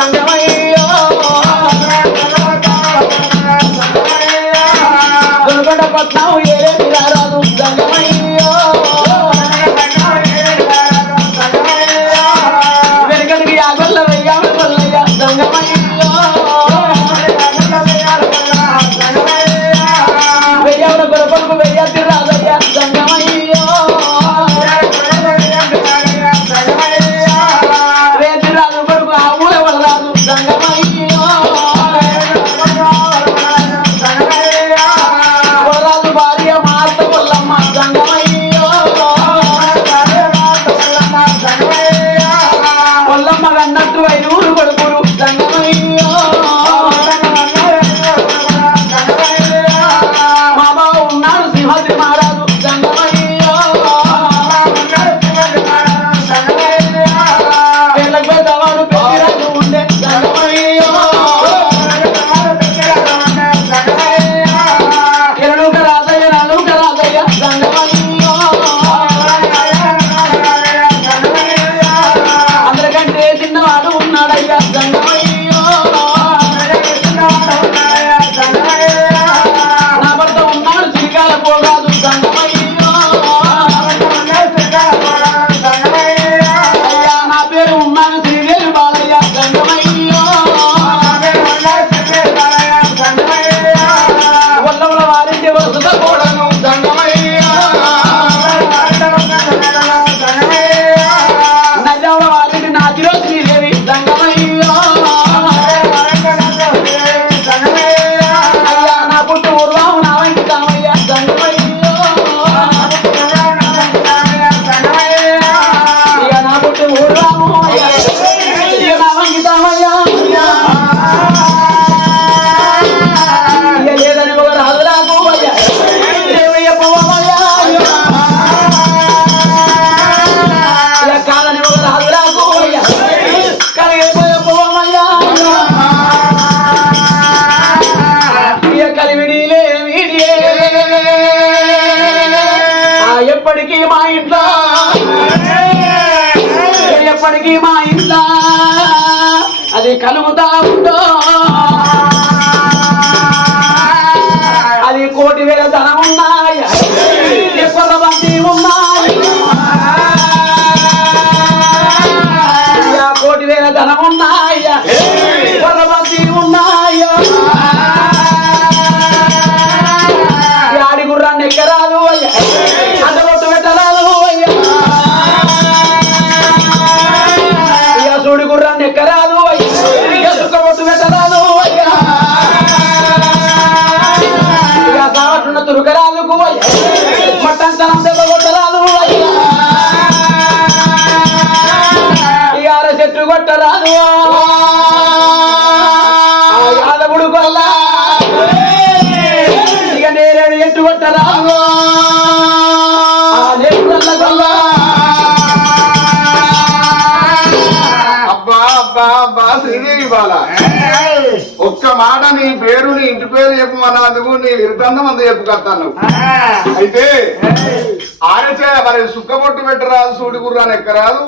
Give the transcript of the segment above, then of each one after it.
సంగమయ్యో గురుగొండ పట్నం ఏరేటి మా ఇంట్లో అది కలుగుతా ఉందో? ఆ యాదవుడు కొల్లా ఇక అబ్బా శ్రీదేవి బాల. ఒక్క మాట నీ పేరు నీ ఇంటి పేరు చెప్పమన్నందుకు నీ విరుద్ధంగా మంది చెప్పుకొస్తాను. అయితే ఆడచే మరి సుక్కబొట్టు పెట్టరాదు సూడి గుర్రాన్ని ఎక్కరాదు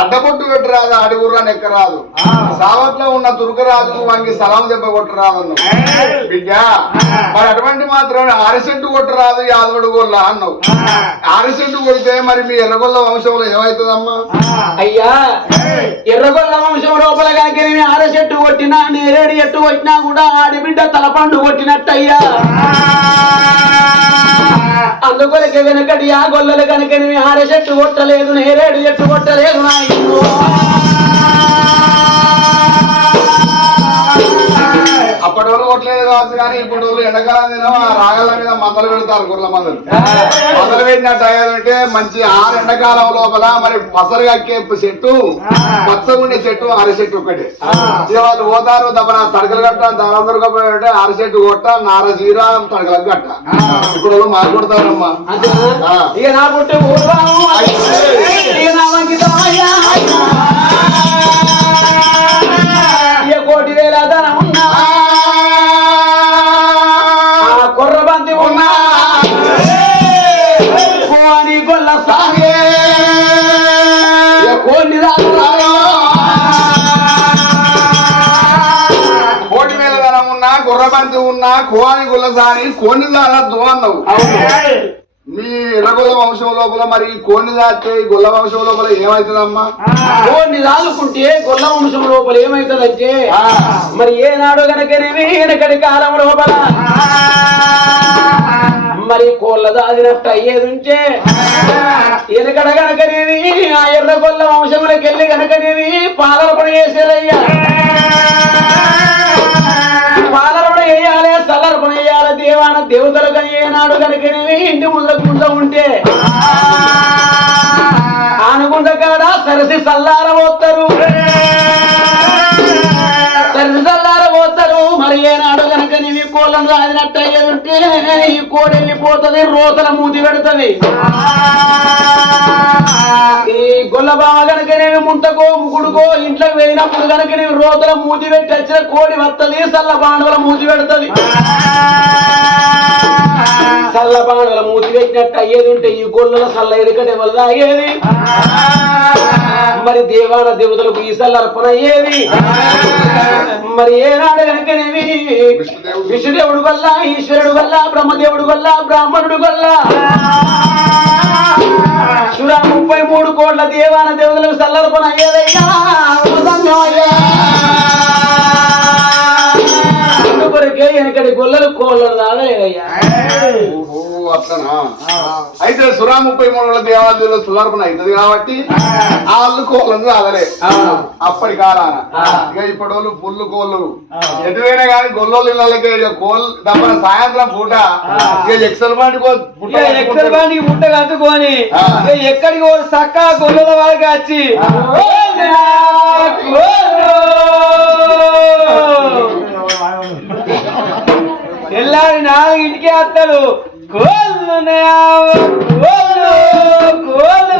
అడ్డబొట్టు పెట్టరాదు ఆడి గుర్రాన్ని ఎక్కరాదు సావట్లో ఉన్న తురుకరాజుకు వంగి సలాం దెబ్బ కొట్టరాదు బిడ్డ మరి అటువంటి మాత్రం ఆరసెట్టు కొట్టరాదు యాదవుడు గొల్ల అన్నావు. ఆరసెట్టు కొడితే మరి మీ ఎర్రగొల్ల వంశంలో ఏమవుతుందమ్మా అయ్యా ఎర్రగొల్ల వంశం లోపల కాకి ఆడ చెట్టు కొట్టినా నేరేడు ఎట్టు కొట్టినా కూడా ఆడిబిడ్డ తలపండు కొట్టినట్టయ్యా. అందుకొరకే వెనకటి గొల్లలు కనుక ఆడ చెట్టు కొట్టలేదు నేరేడు చెట్టు కొట్టలేదు నాయనో. అప్పటి వాళ్ళు కొట్టలేదు కావచ్చు కానీ ఇప్పుడు ఎండాకాలం రాగల మీద మందలు పెడతారు గుర్ల మందలు. మందలు పెట్టినట్టు అయ్యాదంటే మంచి ఆరు ఎండాకాలం లోపల మరి పసరు కక్కే చెట్టు పచ్చగుండే చెట్టు అరి చెట్టు ఒకటి ఇక వాళ్ళు పోతారు దప్పన తడకలు కట్ట దొరకపోయారంటే అరి చెట్టు కొట్ట నార జీర తడకలకు కట్ట. ఇప్పుడు వాళ్ళు మాట్లాడతారమ్మా కోని గుల్లసాని కోని దానద్దు అన్నావు మీ ఎర్రగొల్ల వంశం లోపల మరి కోని దాస్తే ఈ గొల్ల వంశం లోపల ఏమవుతుందమ్మా కోడిని దాదుకుంటే గొల్ల వంశం లోపల ఏమైతుందంటే. మరి ఏనాడు గనకనేమి వెనకటి కాలం లోపల మరి కోళ్ళ దాదినట్టు అయ్యేది ఉంటే వెనకడ గనకనేమి ఆ ఎర్ర గొల్ల వంశంలోకి వెళ్ళి గనకనేమి పాలరపణ చేసేదయ్యా. దేవతలు కానీ ఏనాడు కనుక ఇంటి ముందరకు ఉంటే ఆనుకుంట కాడ సరసి సల్లార నీవి కోళ్ళను రాదినట్టు ఈ కోడి వెళ్ళిపోతుంది రోతల మూతి పెడుతుంది. ఈ గొల్లబామ కనుకనేవి ముంటకో ముగుడుకో ఇంట్లోకి వెళ్ళినప్పుడు కనుక నీవి రోతల మూతి పెట్టి వచ్చిన కోడి వస్తుంది సల్ల బాణువుల మూతి పెడుతుంది. సల్ల బాణుల మూతి పెట్టినట్టు అయ్యేది ఉంటే ఈ గొల్లల సల్ల ఎదుకటే వల్ల అయ్యేది. మరి దేవాల దేవతలకు ఈ సల్ల అర్పణ అయ్యేది. మరి ఏనాడు కనుకనేవి విష్ణుదేవుడు. వల్ల ఈశ్వరుడు వల్ల బ్రహ్మదేవుడు వల్ల బ్రాహ్మణుడు వల్ల సురా ముప్పై మూడు కోట్ల దేవాన దేవతలకు సల్లర్పణ ఏదైనా అట్లనా అయితే సురా ముప్పై మూడు దేవాలయంలో సులర్పణ అవుతుంది కాబట్టి వాళ్ళు కోళ్ళను రాదలే అవును. అప్పటి కాలాన. ఇక ఇప్పుడు వాళ్ళు పుల్లు కోళ్ళు ఎటువైనా కానీ గొల్లోళ్ళు ఇళ్ళకి కోళ్ళు తప్ప సాయంత్రం పూట ఇక ఎక్సల్ బండి కో- పుట్ట కట్టుకొని ఎక్కడికి పోయి చక్కగా గొల్లల వాడికి వచ్చి ఎల్లారి నాలుగింటికి వస్తాడు కోళ్ళు? కోళ్ళు కోళ్ళు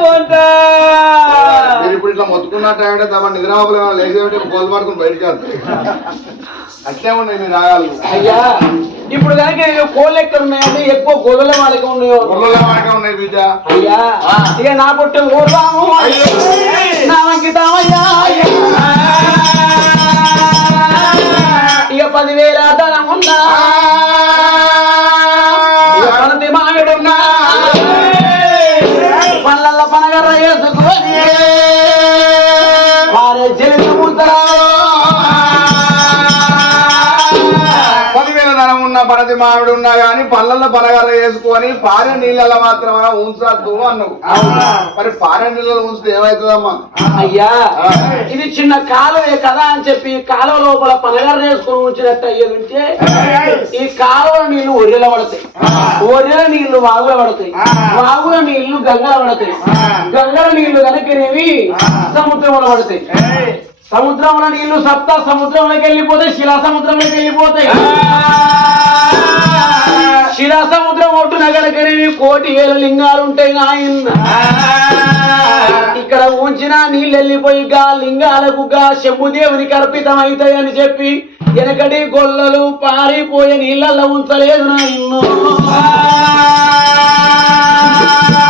మీరు ఇప్పుడు ఇట్లా మొత్తుకున్నట్టు అంటే తమ నిద్రమాపలు లేచేటి కోళ్ళు పడుకుని బయటకు వెళ్తాయి అట్లే ఉన్నాయి మీ రాగాలు. అయ్యా ఇప్పుడు కనుక కోళ్ళు ఎక్కడ ఉన్నాయంటే ఎక్కువ గొల్లల వాళ్ళకి ఉన్నాయో. గొల్లలో వాడక ఉన్నాయి బిడ్డ. అయ్యా ఇక నా పుట్ట ఊర్వాము నా ఇక పదివేల ధనం ఉన్నా పనతి మామిడి ఉన్నా గాని పళ్ళల్లో పనగర వేసుకొని పారే నీళ్ళలో మాత్రమే ఉంచద్దు అన్నావు. మరి పారే నీళ్ళలో ఉంచితే ఏమవుతుందమ్మా అయ్యా ఇది చిన్న కాలువే కదా అని చెప్పి కాలువ లోపల పనగర్ర వేసుకొని ఉంచినట్టు అయ్యేది ఉంటే ఈ కాలువ నీళ్ళు ఒరిల పడతాయి. ఒరిల నీళ్ళు వాగుల పడతాయి. వాగుల నీళ్ళు గంగల పడతాయి. గంగల నీళ్ళు కనుకనేవి సముద్రంలో పడతాయి. సముద్రంలో నీళ్ళు సప్త సముద్రంలోకి వెళ్ళిపోతే శిలా సముద్రంలోకి వెళ్ళిపోతాయి. శిలా సముద్రం ఒట్టు కనుకనేవి కోటి వేల లింగాలు ఉంటాయి నాయన. ఇక్కడ ఉంచిన నీళ్ళు వెళ్ళిపోయి గా లింగాలకు గా శంభుదేవునికి అర్పితం అవుతాయి అని చెప్పి వెనకటి గొల్లలు పారిపోయే నీళ్ళల్లో ఉంచలేదు నాయన్ను ఇన్ను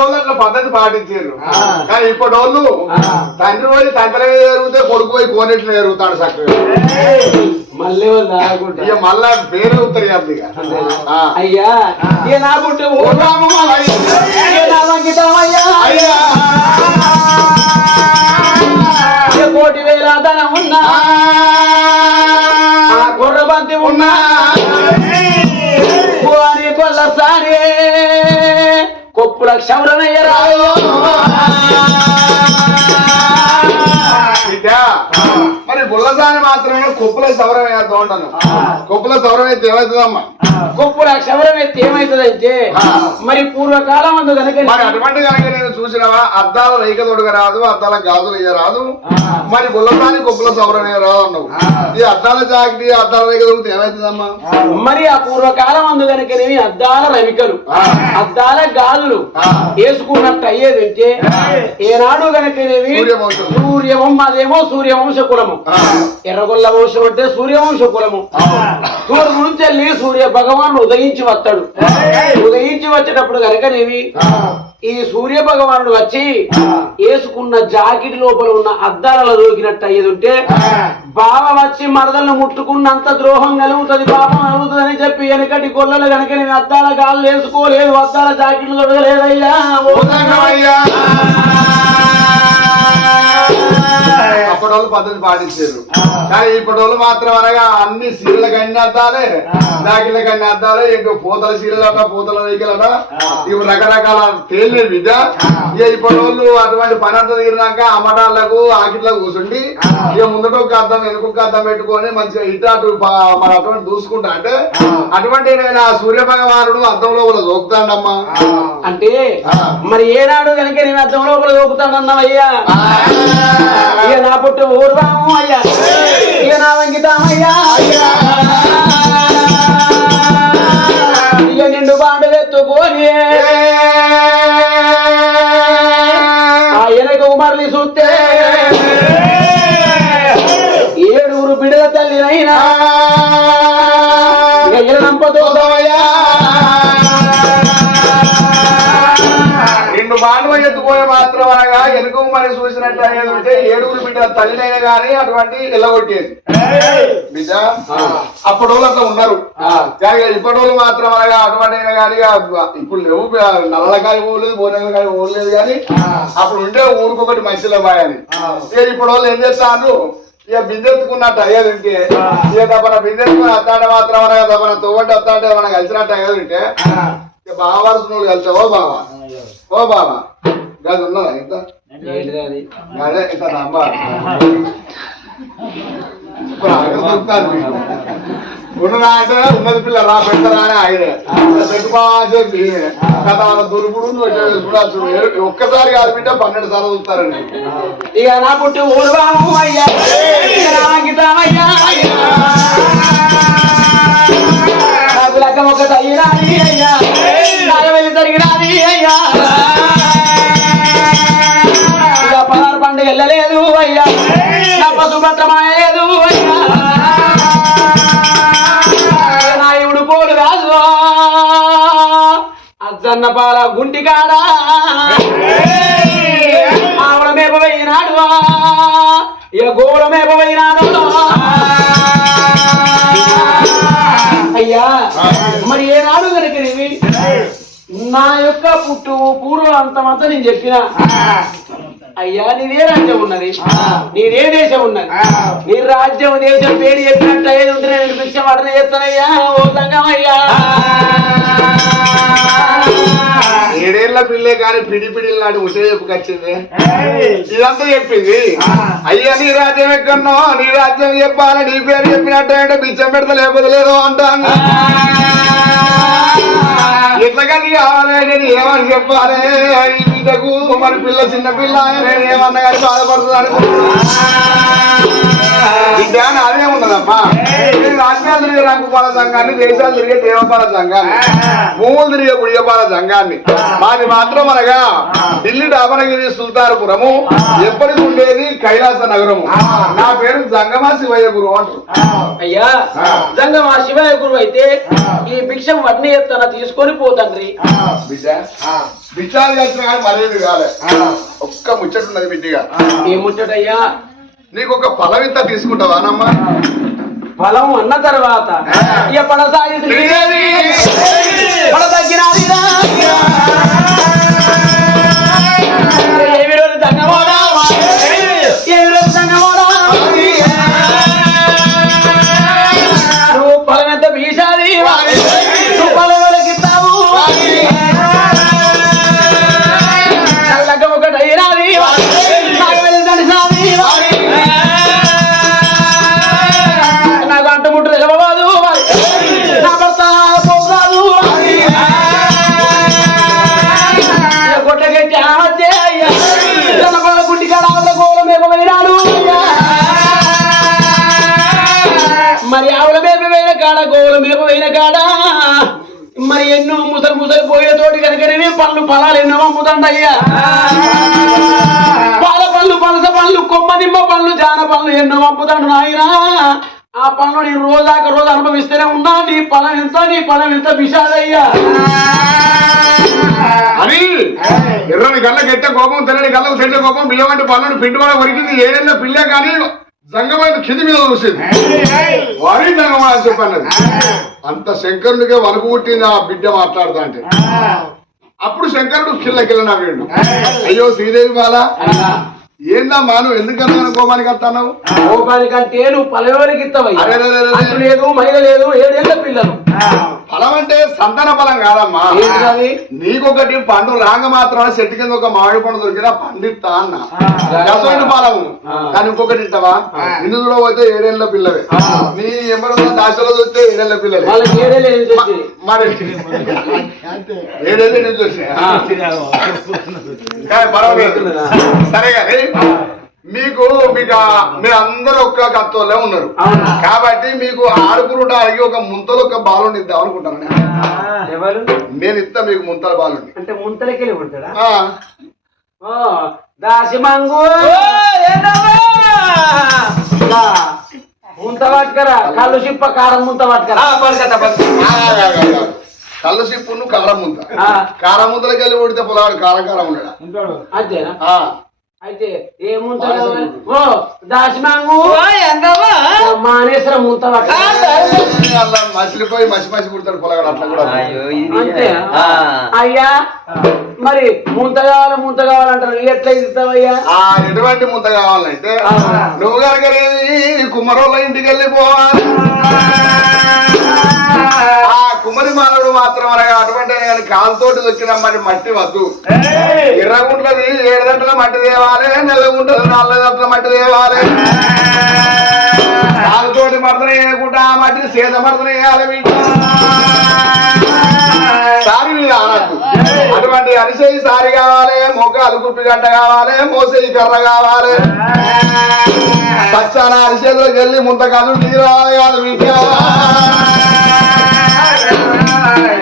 వాళ్ళు అట్లా పద్ధతి పాటించారు. కానీ ఇప్పటి వాళ్ళు. తండ్రి పోయి తండ్రి ఎరుగుతే కొడుకు పోయి కోనేట్లు ఎరుగుతాడు చక్కగా. మళ్ళీ. ఇక మళ్ళా పేరు. అయ్యా నా పుట్టి కోటి వేల ధనం ఉన్నా. గుర్రబంతి ఉన్నా. సారే. కొప్పుల క్షౌరమయ్యరావు మరి బుల్లసాని మాత్రమే కుప్పల సౌరం వేద్దాం ఉంటాను కుప్పల సౌరం అయితే ఏమవుతుందమ్మా? కొప్పుల క్షౌరం ఎత్తి ఏమైతుందంటే ఆ. మరి పూర్వకాలం అందు కనుక మరి అటువంటి కనుక నేను చూసినవా? అద్దాల రైక తొడగ రాదు అద్దాల గాజులు రాదు మరి బుల్లసాని కుప్పల సౌరం రాదు అన్నావు. ఈ అద్దాల జాకెట్ అద్దాల రైక తొడిగితే ఏమవుతుందమ్మా? మరి ఆ పూర్వకాలం అందు కనుకనేవి అద్దాల రవికలు. అద్దాల గాజులు. వేసుకున్నట్టు అయ్యేదంటే ఏనాడు కనుకనేవి సూర్యవంశం. సూర్యవం అదేమో సూర్యవంశ కులము. ఎర్రగొల్ల వంశం అంటే సూర్యవంశ కులము. తూర్పు నుంచి వెళ్ళి సూర్య భగవాన్ ఉదయించి వస్తాడు. ఉదయించి వచ్చేటప్పుడు కనుకనేవి ఈ సూర్య భగవానుడు వచ్చి వేసుకున్న జాకెట్ లోపల ఉన్న అద్దాలలో దొరికినట్టు అయ్యేది ఉంటే బావ వచ్చి మరదలను ముట్టుకున్నంత ద్రోహం కలుగుతుంది పాపం కలుగుతుంది అని చెప్పి వెనకటి గొల్లలు కనుక నేను అద్దాల గాలు వేసుకోలేదు అద్దాల జాకెట్లు దొరకలేదయ్యా. అప్పటి వాళ్ళు పద్ధతి పాటించారు కానీ ఇప్పటి వాళ్ళు మాత్రం అనగా అన్ని సీరియళ్ళకి అన్ని అద్దాలే జాకెట్లకి అన్ని అద్దాలే ఇంకో పూతల సీరియల్ అట పూతల రేకులట ఇవి రకరకాల తేలిన విద్య. ఇక ఇప్పటి వాళ్ళు అటువంటి పని అంతా తీరినాక అమ్మటాలకు ఆకిట్లకు కూర్చుండి ఇక ముందట ఒక అద్దం వెనుక ఒక అద్దం పెట్టుకొని మంచిగా ఇటు అటు మన అటువంటి దూసుకుంటా అంటే అటువంటి నేను సూర్య భగవానుడు అద్దం లోపల దోకుతాడమ్మా. అంటే మరి ఏనాడు కనుక నేను అద్దం లోపల దొరుకుతానన్నావయ్యా ఇక నా పుట్టు ఊర్వాము అయ్యా ఇక నా వంకితామయ్యా ఇక నిండు బాండలు ఎత్తుకొని తల్లినైనా గానీ అటువంటి ఎల్లగొట్టేది బిడ్డ అప్పుడు వాళ్ళు అట్లా ఉన్నారు. కానీ ఇప్పటి వాళ్ళు మాత్రం అనగా అటువంటి అయినా కానీ ఇప్పుడు లేవు నల్లకాయ పోలేదు బోనకాయ పోలేదు కానీ అప్పుడు ఉంటే ఊరికొకటి మంచిలో ఇక ఇప్పుడు వాళ్ళు ఏం చేస్తారు ఇక బిందెత్తుకున్నట్టు అయ్యేది ఉంటే ఇక తప్పన బిందెత్తుకుని అత్తాంటే మాత్రం అనగా తప్పన తోవంటి వస్తాంటే మనం కలిసినట్టు అయ్యేది ఉంటే ఇక బాగా వరుస కలిసావో బావా? ఓ బాబా గది ఉన్నదా ఇంత? ఏంటిది అది అదే ఇంత నమ్మ ఇప్పుడు ఆగదు దొరుకుతాను మీకు. ఉన్నదా పిల్ల రా పెడతారా అని ఆయన పెట్టుబా చెప్పి కథ దురుపుడు నువ్వు ఎట్లా చేసుకుంటా చూడు. ఏ- ఒక్కసారి కాదు బిడ్డ పన్నెండు సార్లు చూస్తారండి ఇక నా పుట్టి ఊర్వాము అయ్యా. ఒక తగిరాది అయ్యా. అయ్యా పదహారు అయ్యా. నా పశు అయ్యా. నాయుడు పోడు రాజు అజ్జన్న పాల గుంటి కాడా. ఆవిడ మేపు పోయినాడు ఇక గోడ మేపు పోయినాడు అయ్యా మరి ఏనాడు కనుక నా యొక్క పుట్టు పూర్వం అంతమంతా నేను చెప్పిన. అయ్యా నీదే రాజ్యం ఉన్నది నీదే దేశం ఉన్నది. నీ రాజ్యం దేశం పేరు చెప్పినట్టు అయ్యేది ఉంటే నేను భిక్ష పడన చేస్తానయ్యా ఓ సంగమయ్యా. ఏడేళ్ళ పిల్లే కానీ పిడి పిడిలు నాటి ముసే చెప్పుకొచ్చింది ఇదంతా చెప్పింది. అయ్యా నీ రాజ్యం ఎక్కడో నీ రాజ్యం చెప్పాలి? నీ పేరు చెప్పినట్టు అంటే బిచ్చం పెడతా లేకపోతే లేదో అంటాను ఎట్లగా నీ కావాలి? నేను ఏమని చెప్పాలి? ఈ బిడ్డకు మరి పిల్ల చిన్న పిల్ల నేను ఏమన్నా కానీ బాధపడుతుంది అనుకుంటున్నా. ఈ ధ్యానం అదే ఉన్నదమ్మా. నేను రాజ్యాలు తిరిగే రంగుపాల సంఘాన్ని దేశాలు తిరిగే దేవపాల సంఘాన్ని భూములు తిరిగే గుడియపాల సంఘాన్ని. మాది మాత్రం అనగా ఢిల్లీ డాబనగిరి సుల్తానపురము ఎప్పటికి ఉండేది కైలాస నగరము. నా పేరు జంగమా శివయ్య గురు అంటారు. అయ్యా నిజంగా మా శివయ్య గురువు అయితే ఈ భిక్షం వడ్ని ఎత్తన తీసుకొని పోతండ్రి బిడ్డాలు కలిసిన కానీ మరేది కాలే. ఒక్క ముచ్చట ఉన్నది బిడ్డగా. ఏముంటదయ్యా నీకు ఒక ఫలం ఇంత తీసుకుంటావానమ్మా ఫలం అన్న తర్వాత ఇక పడసాగి శ్రీదేవి. ముసలి ముసలి పోయే తోటి కనుక పళ్ళు పొలాలు ఎన్నో అమ్ముతాండి అయ్యా పాల పళ్ళు పలస పండ్లు కొమ్మ నిమ్మ పండ్లు జాన పండ్లు ఎన్నో పంపుతాడు నాయనా? ఆ పనులు నేను రోజాక రోజు అనుభవిస్తూనే ఉన్నా. నీ ఫలం ఎంత నీ ఫలం ఎంత విషాదయ్యా అని ఎర్రని గల్ల గెట్ట కోపం తెల్లని గల్లకు చెట్ల కోపం బియ్యం అంటే పనులను పిండి వల్ల వరికింది ఏడేళ్ళ పిల్లే కానీ జంగమైన కింది మీద చూసింది వారి జంగమ అని చెప్పన్నది. అంత శంకరునికే వణుకు పుట్టింది ఆ బిడ్డ మాట్లాడుతా అంటే. అప్పుడు శంకరుడు కిల్ల కిల్ల నవ్వాడు. అయ్యో శ్రీదేవి బాల ఏందమ్మా నువ్వు ఎందుకన్నా కోపానికి వస్తున్నావు కోపానికంటే నువ్వు పలవరికి. అంటు లేదు మహిళ లేదు ఏడేళ్ళ పిల్లలు. ఫలం అంటే సంతాన ఫలం కాదమ్మా? నీకొకటి పండు రాంగ మాత్రం చెట్టు కింద ఒక మామిడి పండు దొరికినా పండిస్తా అన్న. రసమైన ఫలము. కానీ ఇంకొకటి ఇస్తావా ఇందులో పోతే ఏడేళ్ళ పిల్లవే. నీ ఎమ్మడు దాశలో చూస్తే ఏడేళ్ళ పిల్లలే. ఏడేళ్ళు చేసి? మరి. ఏడేళ్ళు పర్వాలేదు. సరే కానీ మీకు మీకు మీరు అందరూ ఒక్క కత్తులే ఉన్నారు? కాబట్టి మీకు ఆడుకునడానికి ఒక ముంతలు ఒక బాలుని ఇద్దాం అనుకుంటాను నేను. ఎవరు? నేను ఇస్తా మీకు ముంతల బాలుని అంటే ముంతలకెళ్ళి ఉంటాడా ఆ, ఓ దాసి మంగు! ఓ, ఏందమ్మా? ఇలా ముంత పట్టుకరా కళ్ళు చిప్ప కారం ముంత పట్టుకరా. కళ్ళు సిప్పును కారం ముంత. ఆ. కారం ముంతలకి వెళ్ళి కొడితే పొలాడు కారం కారం ఉన్నాడా అంతేనా? ఆ, అయితే ఏ ముంత కావాలి? ఓ దాసి మంగు. ఓ, ఏందమ్మా? మానేశ్వర ముంత. అలా మసిలిపోయి మసి మసి పుడతాడు పొలగాడు అట్లా కూడా అంతే. ఆ. అయ్యా మరి ముంత కావాలి ముంత కావాలంటారు. ఎట్లా ఇస్తావయ్యా? ఆ ఎటువంటి ముద్ద కావాలంటే. నువ్వు కనుకనేది కుమ్మరోళ్ళ ఇంటికి వెళ్ళిపోవాలి ఆ కుమ్మరి మానవుడు మాత్రం అనగా అటువంటి కానీ కాలుతోటి వచ్చిన మరి మట్టి వద్దు. ఎర్రగుంటది ఏడు గంటల మట్టి తేవాలి నెల్లగుంటది నాలుగు గంటల మట్టి తేవాలి. కాలుతోటి మడతన వేయకుండా ఆ మట్టిని సీత మడతన వేయాలి. సారి అనద్దు అటువంటి అరిసేయి సారి కావాలి మొగ్గాలు గుప్పి గంట కావాలి మోసేయి కర్ర కావాలి. పచ్చాన అరిసేలోకి వెళ్ళి ముంత కాదు నీరు కాదు వీటికి.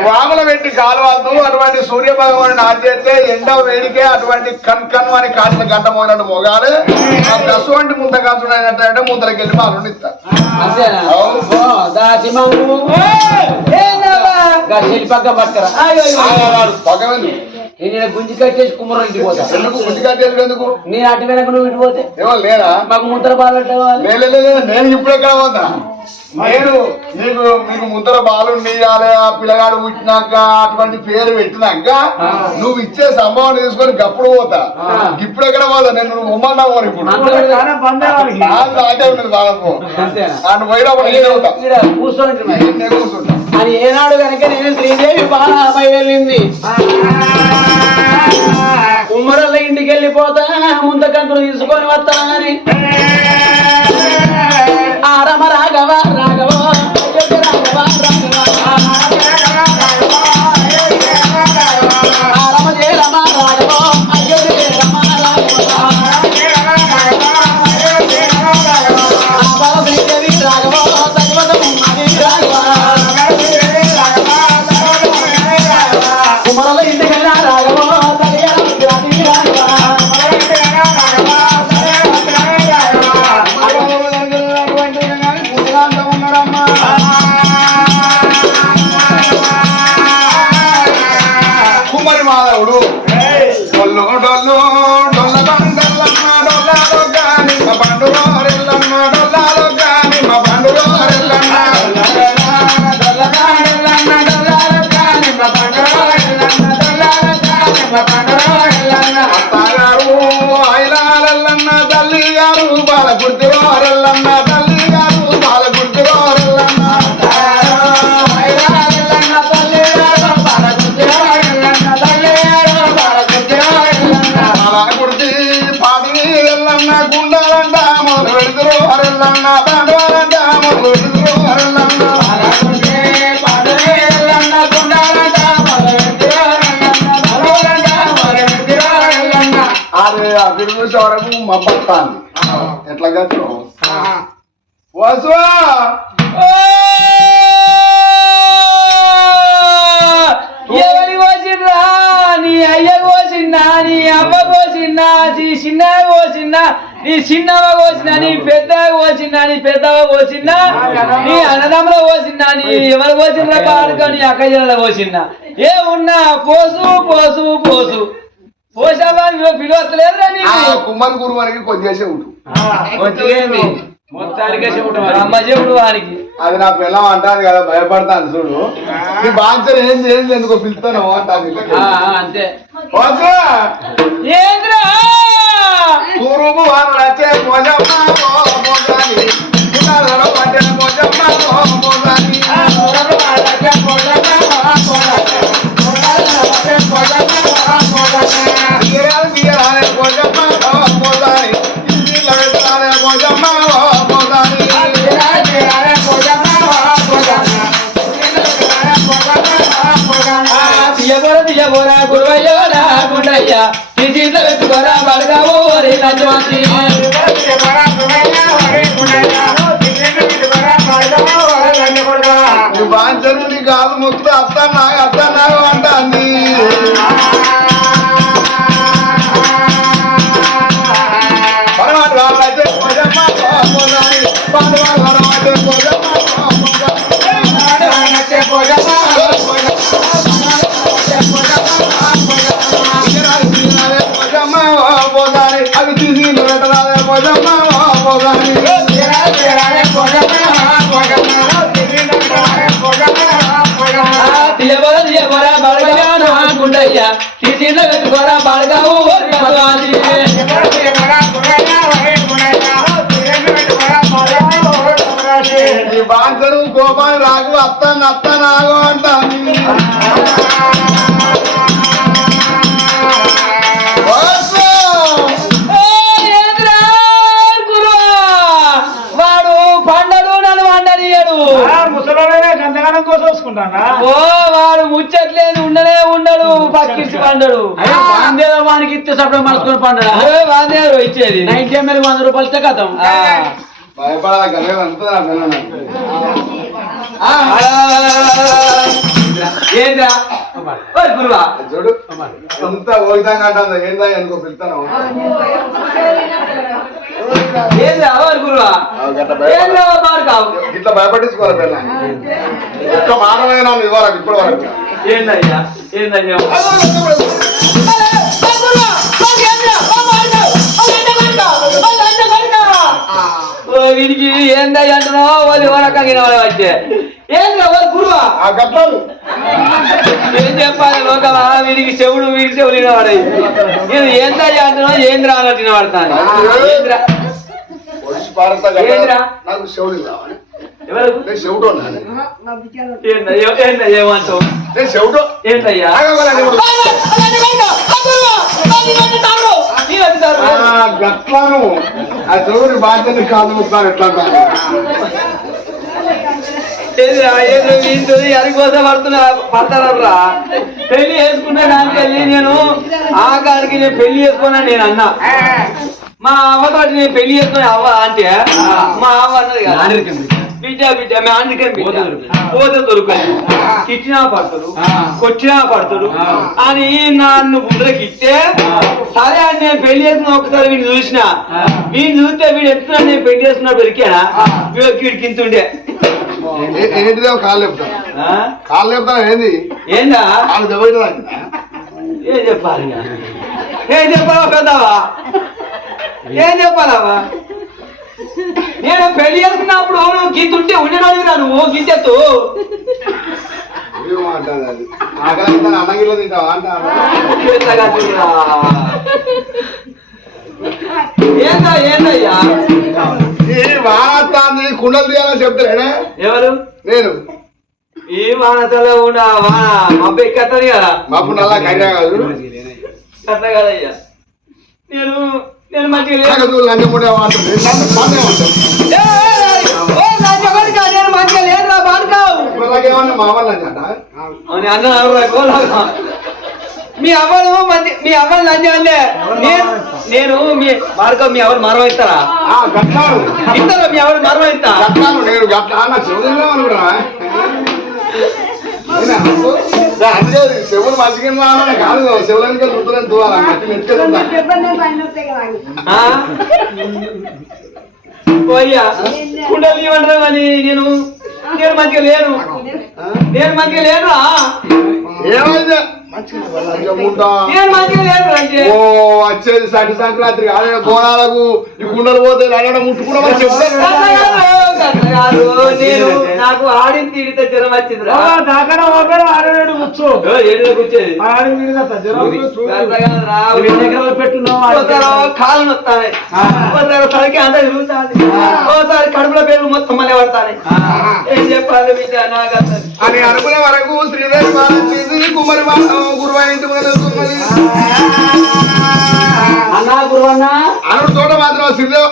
వాముల పెట్టి కాలువద్దు అటువంటి సూర్య భగవాను ఆచేస్తే ఎండ వేడికే అటువంటి కన్ కన్ అని కాసిన గంట మోగినట్టు మోగాలి ముంత వెళ్ళి ఇస్తారు. ఓ దాసి మంగు ఏందమ్మా? గా శిల్పక్క పట్టుకరా. అయ్యో, అయ్యో. పగవని నేను గుంజి కట్టేసి కుమ్మరం ఇంటికి పోతా. ఎందుకు? బుద్ధి కట్టేది ఎందుకు? నేను అటు వెనక నువ్వు ఇటు పోతే? ఏమో లేరా మాకు ముద్ర లే, నేను ఇప్పుడు ఎక్కడ పోతా నేను నీకు మీకు ముద్ర బాలు ఇయ్యాలి ఆ పిల్లగాడు పుట్టినాక అటువంటి పేరు పెట్టినాక నువ్వు ఇచ్చే సంభవం తీసుకొని గప్పుడు పోతా. ఇప్పుడు ఎక్కడ పోతా? నేను నువ్వు ఉమ్మన్నా పోను ఇప్పుడు. ఉన్నది బాగా పోయినప్పుడు నేనే పోతా. కూర్చుంటా. ఏనాడు కనుక నేను శ్రీదేవి బాలాపై వెళ్ళింది. ఉమ్మరల్ల ఇంటికి వెళ్ళిపోతా ముందకంతులు తీసుకొని వస్తానని. రాఘవ వరకు మబ్బత్తాంది ఎట్లా గచ్చు వసువా! ఎవరి కోసిండ్రా? నీ అయ్య కోసిందా నీ అమ్మ కోసిందా నీ చిన్నగా కోసినా నీ చిన్నగా కోసినా నీ పెద్దగా కోసినా నీ పెద్దగా కోసినా నీ అన్నదమ్ములో కోసినా నీ ఎవరు కోసినా పాడుకో నీ అక్క జిల్లలో కోసినా ఏ ఉన్నా పోసు పోసు పోసు. పోసావా నువ్వు పిలవట్లేదురా నీకు? కుమ్మరి గురువానికి కొద్దిగా ఉంటు మొత్తానికే అమ్మ వానికి అది నా పిల్లం అంటాను కదా భయపడతాను చూడు. నీ బాధ్యత ఏం చేయండి ఎందుకో పిలుస్తాను అంటాను అంతే. ఓకే ఏంద్రా? వారు నచ్చే మోజమ్మ ఓ మోజాని గురువయ్యో నా గుండయ్యా. నీ చేతిలో పెట్టుకోరా బడగావు రే లంచవాసి నీ బాంచను నీ కాలు మొక్కుతూ అత్తా పండడు నన్ను వండనియడు. ముసలోనే గంధగానం కోసం చూసుకుంటానా ఓ వాడు ముచ్చట్లేదు ఉండనే ఉండడు పండడు. వానికి ఇస్తే మనసుకొని వాదేరు ఇచ్చేది. నైన్టీ ఎంఎల్ వంద రూపాయలు కథం. భయపడాలి గురువా చూడు ఏందా అనుకో ఏంద్రా గురువా ఇట్లా భయపట్టించుకోవాలి పిల్ల ఒక్క మానవైనా ఇవ్వాలి ఇప్పటి వరకు ఏందయ్యా? ఏందయ్యా వీడికి ఏందయ్య అంటున్నావు? వాళ్ళు ఎవరకంగిన వాళ్ళు వచ్చే? ఏంద్రా ఓ గురువా? ఆ ఏం చెప్పాలి లోకమా వీడికి చెవుడు వీడికి చెవులు వినవాడాయి నేను ఏందయ్యా అంటున్నావు? ఏంద్రా అన్నట్టు వినవాడతాను ఏంద్రా? వచ్చి పారస్తా? నాకు శివుడు కావాలి. నేను శివుడు ఏమంటావు నేను శివుడు గట్లాను. ఆ దేవుడి బాధ్యత కాదు ముక్తాను ఎట్లా అంటాను ఏందిరా, ఏంద్రా, వీంతో ఎరి కోసం పడుతున్నా పడతారా పెళ్ళి చేసుకున్న దానికెళ్ళి నేను ఆ కాడికి నేను పెళ్ళి చేసుకున్నా నేను అన్నా. మా అవ్వతో నేను పెళ్ళి చేసుకుని అవ్వ అంటే మా అవ్వ అన్నది కదా. బిడ్డ. బిడ్డ మీ అందుకే పోతే దొరకదు ఇచ్చినా పడతాడు కొట్టినా పడతాడు అని నన్ను బుడ్రకి ఇస్తే సరే అని నేను పెళ్ళి చేసుకున్న ఒకసారి వీడిని చూసిన వీడిని చూస్తే వీడు ఎత్తున్నా నేను పెళ్ళి చేసుకున్నా దొరికానా వీడికి ఇంతుండే ఏంటిదో కాళ్ళు చెప్తాను ఆ? కాళ్ళు చెప్తాను ఏంది? ఏందా? ఏం చెప్పాలి? ఏం చెప్పాలా పెద్దవా? ఏం చెప్పాలవా నేను పెళ్ళి చేసుకున్నప్పుడు నువ్వు గింతుంటే ఉండడానికి నువ్వు గింతెత్తు. ఏందా ఏందయ్యా? ఈ వానత్తాంది కుండలు తీయాలని చెప్తానే ఎవరు? నేను. ఈ వానసలో ఉన్న వాన మబ్బు ఎక్కత్తది కదా? మాపు నల్లా కర్యా కాదు. కట్ట కదయ్యా. నేను నేను మంచిగా లేను. కూడా నేను మంచిగా బాడుకావు. అన్న మీ అవ్వను మంచి మీ అవ్వను లంచం అంటే నేను నేను మీ మార్గం మీ ఎవరు మరవ ఇస్తారా ఇస్తారా మీ ఎవరు మరవ ఇస్తా నేను చెవులు మంచిగా రావాలని కాదు మెట్టుకెళ్తా ఆ? పోయ్యా. కుండలు ఇవ్వంటారు కానీ నేను. నేను మంచిగా లేను. నేను మంచిగా లేను ఏమైంది? ఓ వచ్చేది సంటి సంక్రాంతి. ఆడే బోనాలకు ఈ కుండలు పోతే నడవడం ముట్టుకున్నామని నాకు తీడితే జ్వరం దాకా ఆడేడు కూర్చో. కూర్చోది? తలకి కడుపులో పేరు మొత్తం మళ్ళీ పడతానే. ఏం చెప్పాలి బిడ్డ నాకు అసలు అని అనుకునే వరకు శ్రీదేవి కుమారి బాల అన్నా గురువన్న. అన్నడు తోట మాత్రం సిద్ధం.